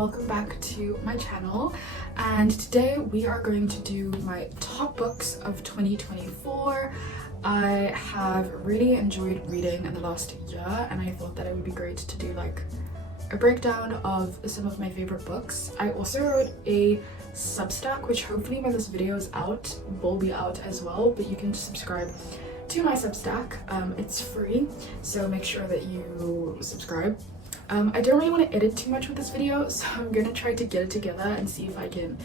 welcome back to my channel, and today we are going to do my top books of 2024. I have really enjoyed reading in the last year, and I thought that it would be great to do like a breakdown of some of my favorite books. I also wrote a substack, which hopefully when this video is out will be out as well, but you can subscribe to my substack. It's free, so make sure that you subscribe. I don't really want to edit too much with this video, so I'm gonna try to get it together and see if I can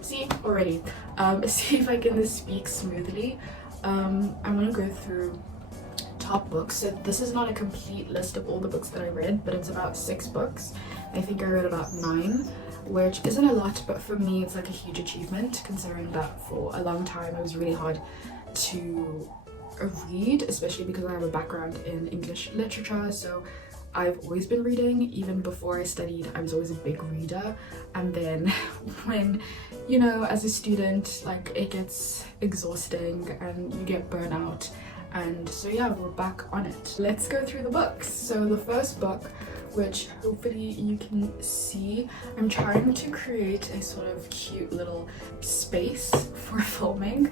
see if I can speak smoothly. I want to go through top books. So this is not a complete list of all the books that I read, but it's about 6 books. I think I read about 9, which isn't a lot, but for me it's like a huge achievement, considering that for a long time it was really hard to read, especially because I have a background in English literature. So I've always been reading. Even before I studied, I was always a big reader, and then when, you know, as a student, like, it gets exhausting and you get burnt out, and so yeah, we're back on it. Let's go through the books. So the first book, which hopefully you can see, I'm trying to create a sort of cute little space for filming.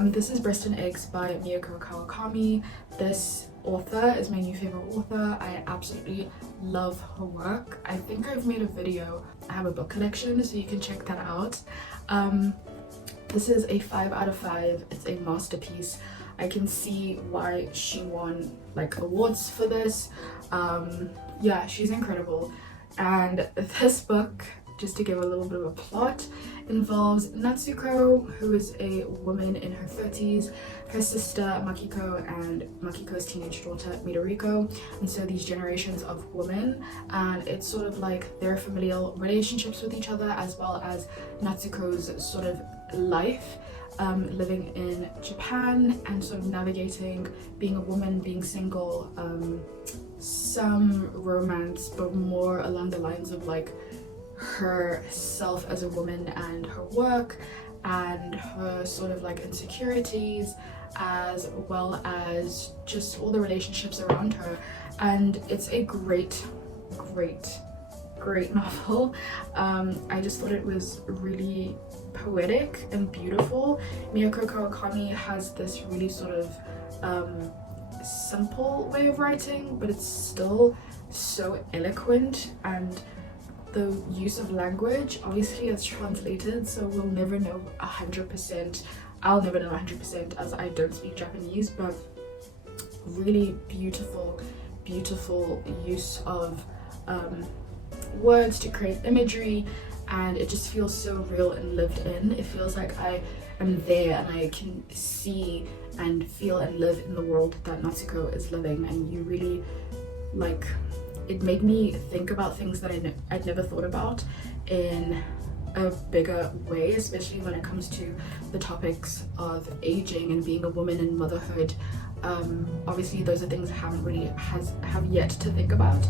This is Breast and Eggs by Mieko Kawakami. This author is my new favorite author. I absolutely love her work. I think I've made a video. I have a book collection, so you can check that out. This is a 5 out of 5. It's a masterpiece. I can see why she won like awards for this. Yeah, she's incredible. And this book, just to give a little bit of a plot, involves Natsuko, who is a woman in her 30s, her sister Makiko, and Makiko's teenage daughter Midoriko. And so these generations of women, and it's sort of like their familial relationships with each other, as well as Natsuko's sort of life living in Japan and sort of navigating being a woman, being single, some romance, but more along the lines of like herself as a woman and her work and her sort of like insecurities, as well as just all the relationships around her. And it's a great novel. I just thought it was really poetic and beautiful. Mieko Kawakami has this really sort of simple way of writing, but it's still so eloquent, and the use of language, obviously it's translated, so we'll never know 100%. I'll never know 100% as I don't speak Japanese, but really beautiful use of words to create imagery, and it just feels so real and lived in. It feels like I am there and I can see and feel and live in the world that Natsuko is living, and you really, like, it made me think about things that I'd never thought about in a bigger way, especially when it comes to the topics of aging and being a woman and motherhood. Obviously those are things I haven't really have yet to think about,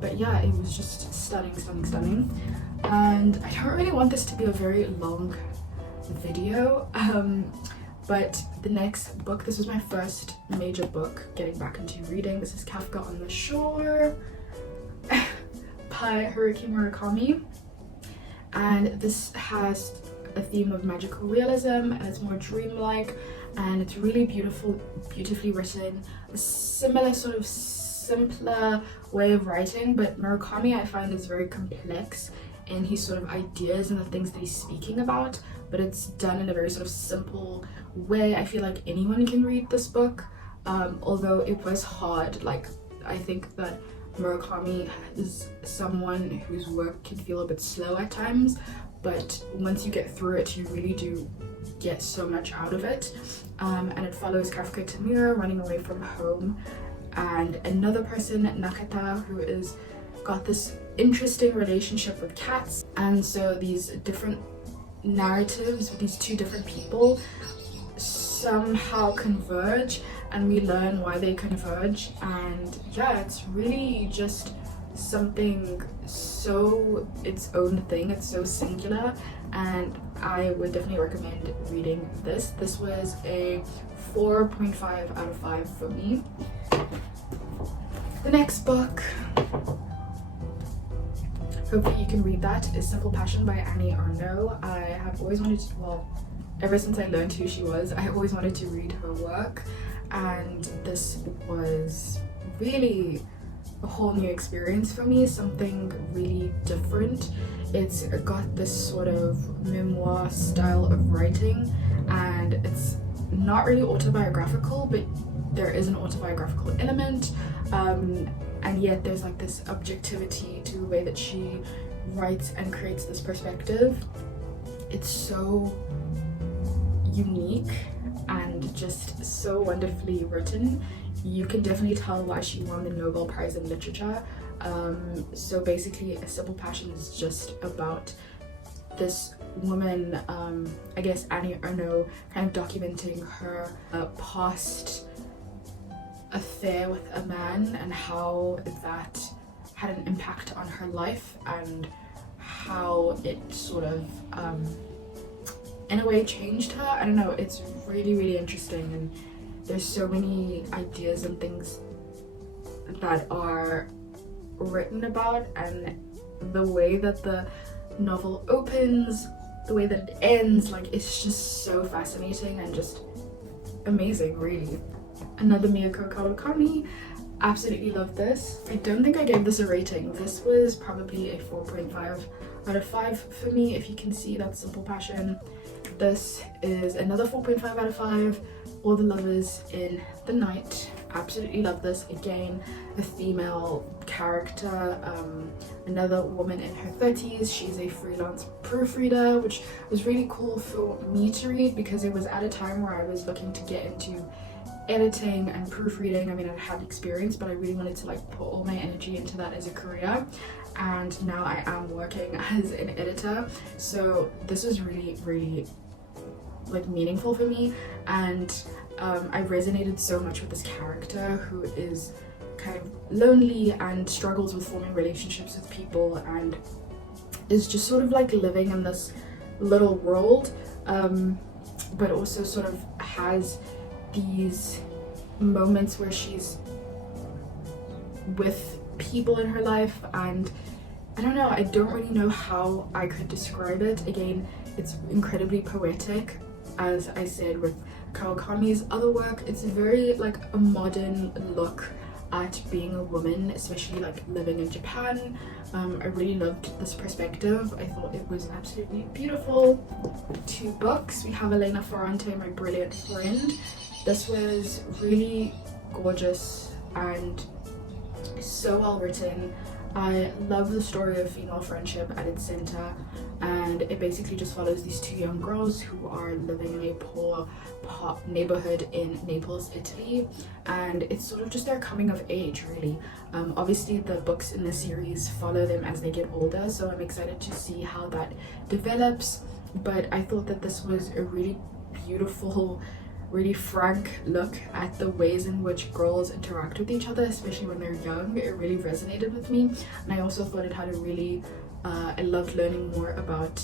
but yeah, it was just stunning. And I don't really want this to be a very long video, but the next book, this was my first major book getting back into reading. This is Kafka on the Shore by Haruki Murakami, and this has a theme of magical realism, and it's more dreamlike, and it's really beautifully written. A similar sort of simpler way of writing, but Murakami I find is very complex in his sort of ideas and the things that he's speaking about, but it's done in a very sort of simple way. I feel like anyone can read this book, although it was hard. Like, I think that Murakami is someone whose work can feel a bit slow at times, but once you get through it, you really do get so much out of it. And it follows Kafka Tamura running away from home, and another person, Nakata, who is got this interesting relationship with cats. And so these different narratives with these two different people somehow converge, and we learn why they converge. And yeah, it's really just something so its own thing. It's so singular, and I would definitely recommend reading this. This was a 4.5 out of 5 for me. The next book hopefully you can read that, is Simple Passion by Annie Ernaux. I have always wanted to, well, ever since I learned who she was, I always wanted to read her work, and this was really a whole new experience for me, something really different. It's got this sort of memoir style of writing, and it's not really autobiographical, but there is an autobiographical element, and yet there's like this objectivity to the way that she writes and creates this perspective. It's so unique and just so wonderfully written. You can definitely tell why she won the Nobel Prize in Literature. So basically, A Simple Passion is just about this woman, I guess Annie Ernaux, kind of documenting her past affair with a man and how that had an impact on her life and how it sort of in a way changed her. I don't know, it's really, really interesting, and there's so many ideas and things that are written about, and the way that the novel opens, the way that it ends, like it's just so fascinating and just amazing, really. Another Mieko Kawakami, absolutely love this. I don't think I gave this a rating. This was probably a 4.5 out of 5 for me. If you can see, that Simple Passion. This is another 4.5 out of 5. All the Lovers in the Night, absolutely love this. Again, a female character, another woman in her 30s. She's a freelance proofreader, which was really cool for me to read because it was at a time where I was looking to get into editing and proofreading. I mean, I had experience, but I really wanted to like put all my energy into that as a career, and now I am working as an editor, so this was really, really like meaningful for me, and I resonated so much with this character who is kind of lonely and struggles with forming relationships with people and is just sort of like living in this little world, but also sort of has these moments where she's with people in her life, and I don't know, I don't really know how I could describe it. Again, it's incredibly poetic, as I said with Kawakami's other work. It's very like a modern look at being a woman, especially like living in Japan. I really loved this perspective. I thought it was absolutely beautiful. 2 books. We have Elena Ferrante, My Brilliant Friend. This was really gorgeous and so well written. I love the story of female friendship at its center, and it basically just follows these 2 young girls who are living in a poor neighborhood in Naples, Italy, and it's sort of just their coming of age, really. Obviously the books in the series follow them as they get older, so I'm excited to see how that develops, but I thought that this was a really beautiful, really frank look at the ways in which girls interact with each other, especially when they're young. It really resonated with me, and I also thought it had a really I loved learning more about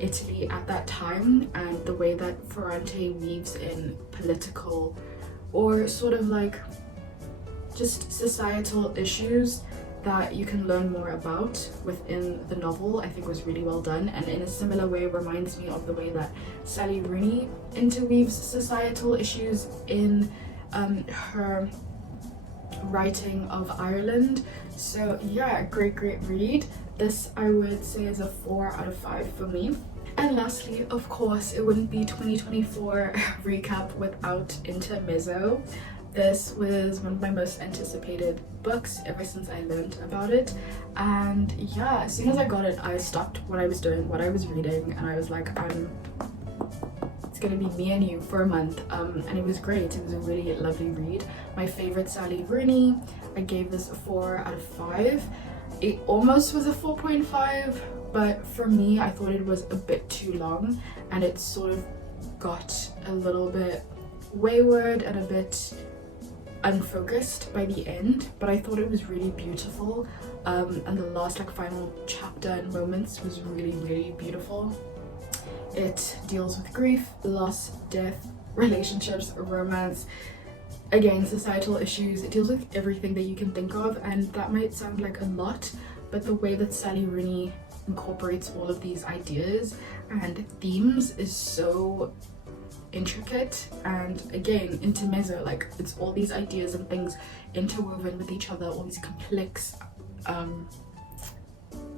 Italy at that time and the way that Ferrante weaves in political or sort of like just societal issues that you can learn more about within the novel. I think was really well done, and in a similar way reminds me of the way that Sally Rooney interweaves societal issues in her writing of Ireland. So yeah, great read. This I would say is a 4 out of 5 for me. And lastly, of course, it wouldn't be 2024 recap without Intermezzo. This was one of my most anticipated books ever since I learned about it, and yeah, as soon as I got it, I stopped what I was doing, what I was reading, and I was like, it's gonna be me and you for a month, and it was great. It was a really lovely read. My favorite, Sally Rooney. I gave this a 4 out of 5. It almost was a 4.5, but for me, I thought it was a bit too long, and it sort of got a little bit wayward and a bit unfocused by the end, but I thought it was really beautiful, and the last like final chapter and moments was really, really beautiful. It deals with grief, loss, death, relationships, romance, again, societal issues. It deals with everything that you can think of, and that might sound like a lot, but the way that Sally Rooney incorporates all of these ideas and themes is so intricate. And again, intermezzo, like it's all these ideas and things interwoven with each other, all these complex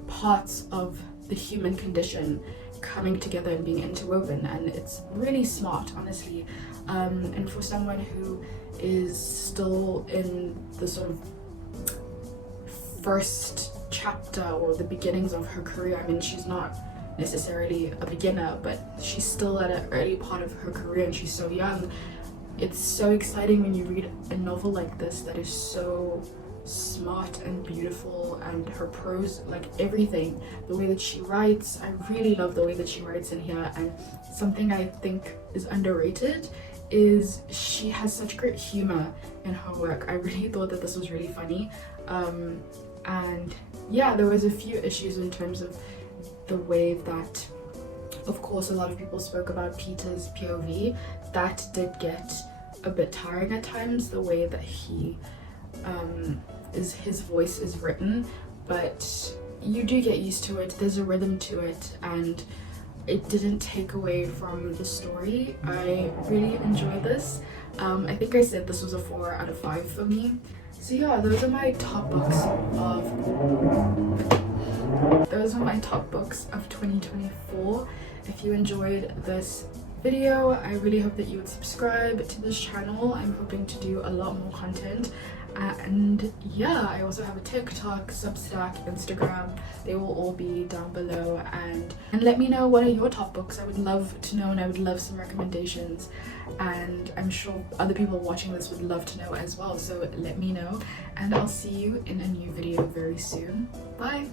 parts of the human condition coming together and being interwoven, and it's really smart, honestly. And for someone who is still in the sort of first chapter or the beginnings of her career, I mean, she's not necessarily a beginner, but she's still at an early part of her career and she's so young. It's so exciting when you read a novel like this that is so smart and beautiful, and her prose, like everything, the way that she writes, I really love the way that she writes in here. And something I think is underrated is she has such great humor in her work. I really thought that this was really funny, and yeah, there was a few issues in terms of the way that, of course, a lot of people spoke about Peter's POV. That did get a bit tiring at times, the way that his voice is written, but you do get used to it. There's a rhythm to it, and it didn't take away from the story. I really enjoyed this. I think I said this was a 4 out of 5 for me. So yeah, those are my top books of 2024. If you enjoyed this video, I really hope that you would subscribe to this channel. I'm hoping to do a lot more content, and yeah, I also have a TikTok, Substack, Instagram. They will all be down below, and let me know, what are your top books? I would love to know, and I would love some recommendations, and I'm sure other people watching this would love to know as well. So let me know, and I'll see you in a new video very soon. Bye.